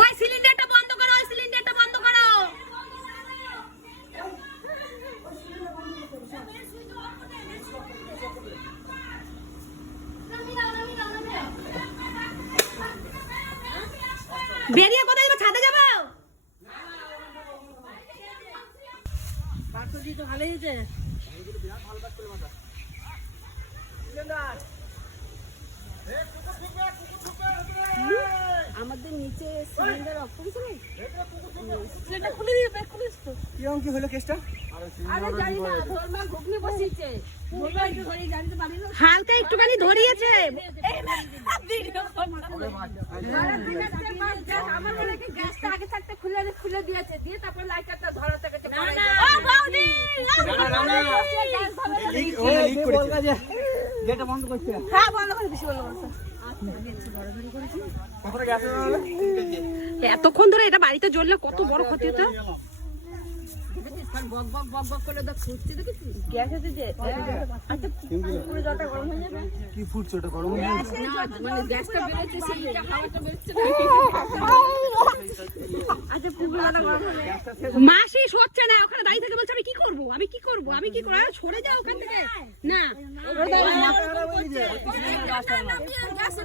ওই সিলিন্ডারটা বন্ধ করো, ওই সিলিন্ডারটা বন্ধ করো। বেরিয়ে কোথায় যাবো? ছাদে যাবো? ভালোই হয়েছে। আমাদের নিচে সিলিন্ডার অফ করেছিল, সেটা খুলে দিয়ে ব্যাগ খুলে এসছো। কিরকম কি হলো কেসটা? আরে জানি না, ধর্মা ঘুগনি বসিয়েছে, ধর্মা একটু ধরে জানতে পারি না, হালকা একটুখানি ধরিয়েছে। আমাদের গ্যাসটা আগে থাকতে খুলে দিয়েছে, দিয়ে তারপর লাইটারটা ধরাতে গেছে। না না ও বৌদি, যেটা বন্ধ করছে। হ্যাঁ বন্ধ করে দিছি, বন্ধ করছে। এতক্ষণ ধরে এটা বাড়িতে জ্বললে কত বড় ক্ষতি হতো। কি ফুটছে ওটা? গরম মাসি সচ্ছে না, ওখানে দাঁড়িয়ে থেকে বলছে আমি কি করবো, আমি কি করবো, আমি কি করবো। সরে যাও ওখান থেকে। না